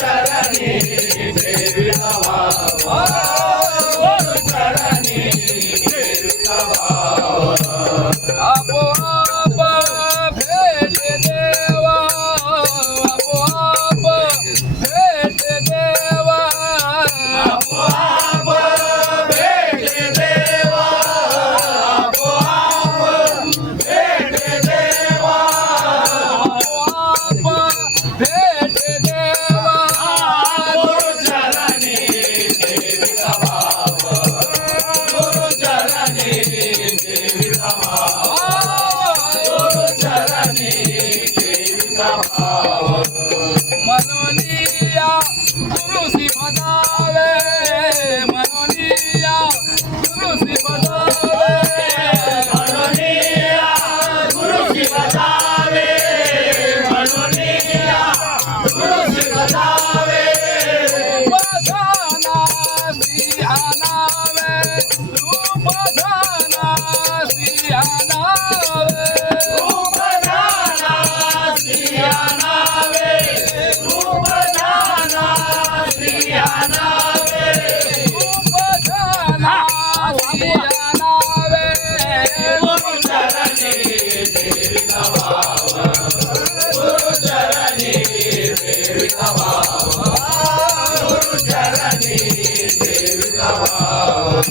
Charani Devi Yeah.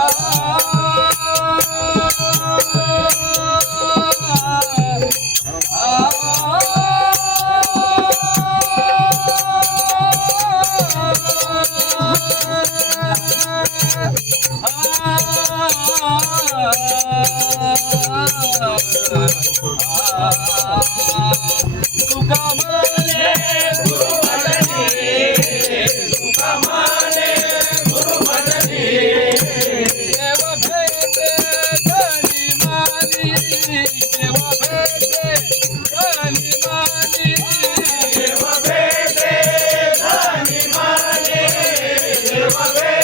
Ah, Deus valeu.